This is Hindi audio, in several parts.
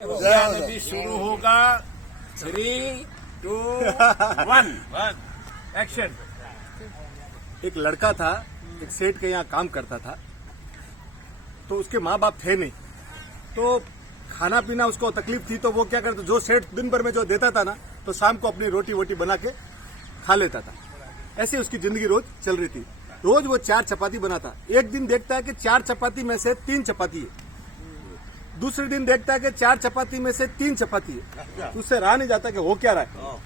अभी शुरू होगा 3, 2, 1 एक्शन। एक लड़का था, एक सेठ के यहाँ काम करता था। तो उसके माँ बाप थे नहीं, तो खाना पीना उसको तकलीफ थी। तो वो क्या करता, जो सेठ दिन भर में जो देता था ना, तो शाम को अपनी रोटी वोटी बना के खा लेता था। ऐसे उसकी जिंदगी रोज चल रही थी। रोज वो 4 चपाती बनाता। एक दिन देखता है कि 4 चपाती में से 3 चपाती है। दूसरे दिन देखता है कि 4 चपाती में से 3 चपाती है। तो उससे रहा नहीं जाता कि हो क्या रहा है।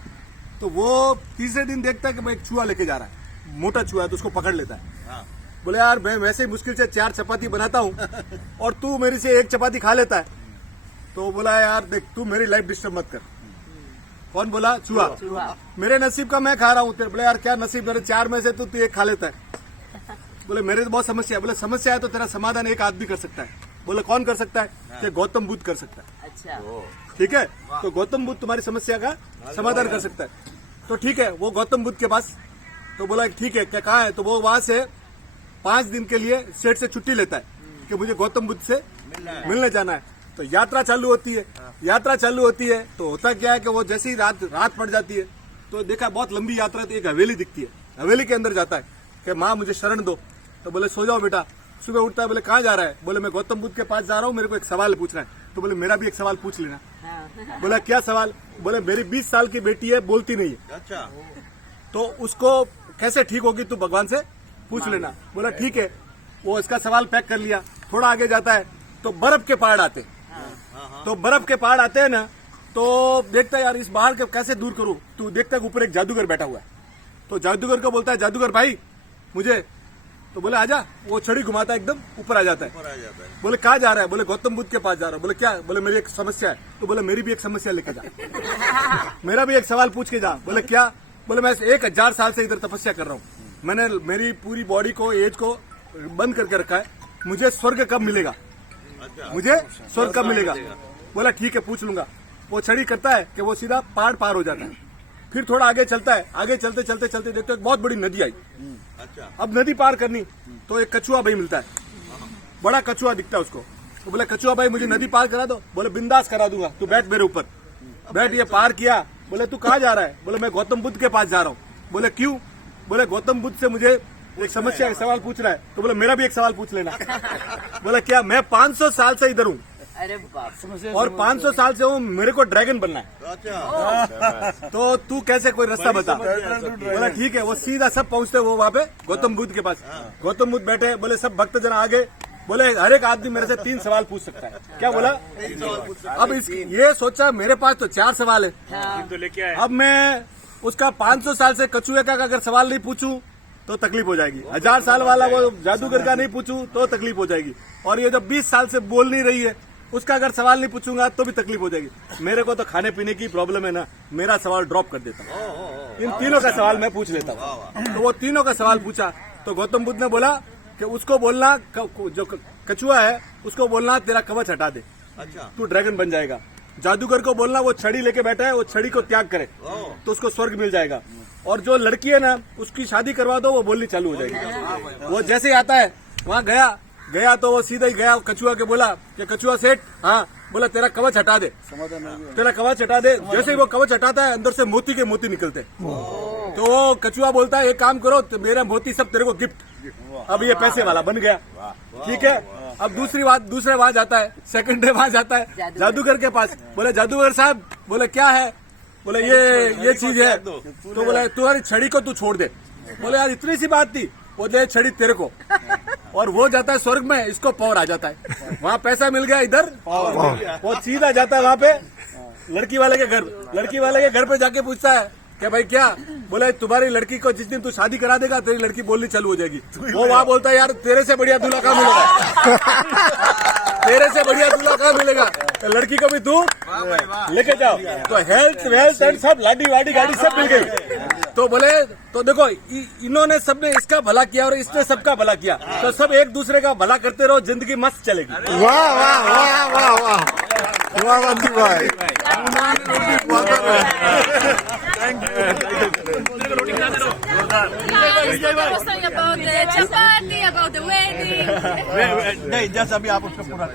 तो वो तीसरे दिन देखता है कि मैं एक चूहा लेके जा रहा है, मोटा चूहा है, तो उसको पकड़ लेता है। बोले यार मैं वैसे ही मुश्किल से 4 चपाती बनाता हूँ और तू मेरी से 1 चपाती खा लेता है। तो बोला यार देख, तू मेरी लाइफ डिस्टर्ब मत कर। कौन बोला? चूहा। मेरे नसीब का मैं खा रहा हूँ। बोले यार क्या नसीब, मेरे 4 में से तू 1 खा लेता है। बोले मेरे तो बहुत समस्या है। बोले समस्या है तो तेरा समाधान एक आदमी कर सकता है। बोले कौन कर सकता है? कि गौतम बुद्ध कर सकता है। अच्छा, ठीक है, तो गौतम बुद्ध तुम्हारी समस्या का समाधान कर सकता है। तो ठीक है, वो गौतम बुद्ध के पास, तो बोला ठीक है, क्या कहाँ है? तो वो वहां से 5 दिन के लिए सेठ से छुट्टी लेता है कि मुझे गौतम बुद्ध से मिलने जाना है। तो यात्रा चालू होती है। यात्रा चालू होती है तो होता क्या है कि वो जैसे ही रात पड़ जाती है, तो देखा बहुत लंबी यात्रा, तो एक हवेली दिखती है। हवेली के अंदर जाता है कि माँ मुझे शरण दो। तो बोले सो जाओ बेटा। सुबह उठता है, बोले कहाँ जा रहा है? बोले मैं गौतम बुद्ध के पास जा रहा हूँ, मेरे को एक सवाल पूछना है। तो बोले मेरा भी एक सवाल पूछ लेना। बोला क्या सवाल? बोले मेरी 20 साल की बेटी है, बोलती नहीं है। अच्छा, तो उसको कैसे ठीक होगी, तू भगवान से पूछ लेना। बोला ठीक है। वो इसका सवाल पैक कर लिया। थोड़ा आगे जाता है तो बर्फ के पहाड़ आते। तो बर्फ के पहाड़ आते हैं ना, तो देखता है यार इस पहाड़ को कैसे दूर करूं। तो देखता है ऊपर एक जादूगर बैठा हुआ है। तो जादूगर को बोलता है, जादूगर भाई मुझे। तो बोले आजा। वो छड़ी घुमाता है, एकदम ऊपर आ जाता है। बोले कहाँ जा रहा है? बोले गौतम बुद्ध के पास जा रहा है। बोले क्या? बोले मेरी एक समस्या है। तो बोले मेरी भी एक समस्या लेके जा, मेरा भी एक सवाल पूछ के जा। बोले क्या? बोले मैं 1000 साल से इधर तपस्या कर रहा हूँ। मैंने मेरी पूरी बॉडी को, एज को बंद करके रखा है। मुझे स्वर्ग कब मिलेगा? मुझे स्वर्ग कब मिलेगा? बोला ठीक है, पूछ लूंगा। वो छड़ी करता है कि वो सीधा पहाड़ पार हो जाता है। फिर थोड़ा आगे चलता है। आगे चलते चलते चलते देखते एक बहुत बड़ी नदी आई। अब नदी पार करनी, तो एक कछुआ भाई मिलता है। बड़ा कछुआ दिखता है उसको। तो बोले कछुआ भाई मुझे नदी पार करा दो। बोले बिंदास करा दूंगा, तू बैठ मेरे ऊपर बैठ। ये पार किया। बोले तू कहाँ जा रहा है? बोले मैं गौतम बुद्ध के पास जा रहा हूँ। बोले क्यों? बोले गौतम बुद्ध से मुझे एक समस्या का सवाल पूछ रहा है। तो बोले मेरा भी एक सवाल पूछ लेना। बोले क्या? मैं 500 साल से इधर हूँ। अरे बाप, और 500 साल से हूँ, मेरे को ड्रैगन बनना है। तो तू कैसे, कोई रास्ता बता। बोला ठीक है। वो सीधा सब पहुंचते वो वहाँ पे गौतम बुद्ध के पास। गौतम बुद्ध बैठे। बोले सब भक्तजन आगे। बोले हर एक आदमी मेरे से 3 सवाल पूछ सकता है। क्या बोला? अब ये सोचा मेरे पास तो 4 सवाल है। अब मैं उसका 500 साल से कछुए का अगर सवाल नहीं पूछूं तो तकलीफ हो जाएगी। 1000 साल वाला वो जादूगर का नहीं पूछूं तो तकलीफ हो जाएगी। और ये जो 20 साल से बोल नहीं रही है, उसका अगर सवाल नहीं पूछूंगा तो भी तकलीफ हो जाएगी। मेरे को तो खाने पीने की प्रॉब्लम है ना, मेरा सवाल ड्रॉप कर देता हूँ। इन तीनों का सवाल मैं पूछ लेता हूँ। तो वो तीनों का सवाल पूछा। तो गौतम बुद्ध ने बोला कि उसको बोलना, जो कछुआ है उसको बोलना तेरा कवच हटा दे, तू ड्रैगन बन जाएगा। जादूगर को बोलना वो छड़ी लेके बैठा है, वो छड़ी को त्याग करे तो उसको स्वर्ग मिल जाएगा। और जो लड़की है ना, उसकी शादी करवा दो, वो बोलनी चालू हो जाएगी। वो जैसे ही आता है वहाँ गया तो वो सीधा ही गया कछुआ के बोला कि कछुआ सेठ, हाँ। बोला तेरा कवच हटा दे, तेरा कवच हटा दे। जैसे ही वो कवच हटाता है, अंदर से मोती के मोती निकलते। तो वो कछुआ बोलता है एक काम करो, तो मेरा मोती सब तेरे को गिफ्ट। अब ये पैसे वाला बन गया। ठीक है। अब दूसरे वहां जाता है, सेकंड डे वहां जाता है जादूगर के पास। बोले जादूगर साहब, बोले क्या है? बोले ये चीज है। तो बोले तुम्हारी छड़ी को तू छोड़ दे। बोले यार इतनी सी बात थी। वो दे छड़ी तेरे को। और वो जाता है स्वर्ग में, इसको पावर आ जाता है। वहाँ पैसा मिल गया, इधर वो सीधा जाता है वहाँ पे लड़की वाले के घर। लड़की वाले के घर पे जाके पूछता है क्या भाई क्या? बोले तुम्हारी लड़की को जिस दिन तू शादी करा देगा, तेरी लड़की बोलनी चालू हो जाएगी। वो वहाँ बोलता है यार तेरे से बढ़िया दूल्हा कहाँ मिलेगा? तेरे से बढ़िया दूल्हा कहाँ मिलेगा? तो लड़की को भी तू लेके जाओ। तो हेल्थ वेल्थ एंड सब लाडी वाडी गाड़ी सब मिल गई। तो बोले तो देखो इन्होंने सबने इसका भला किया और इसने सबका भला किया, तो सब एक दूसरे का भला करते रहो, जिंदगी मस्त चलेगी। वाह वाह वाह वाह वाह वाह बंधु भाई। About the chapati, about the wedding. नहीं, जैसा अभी आप उसको पूरा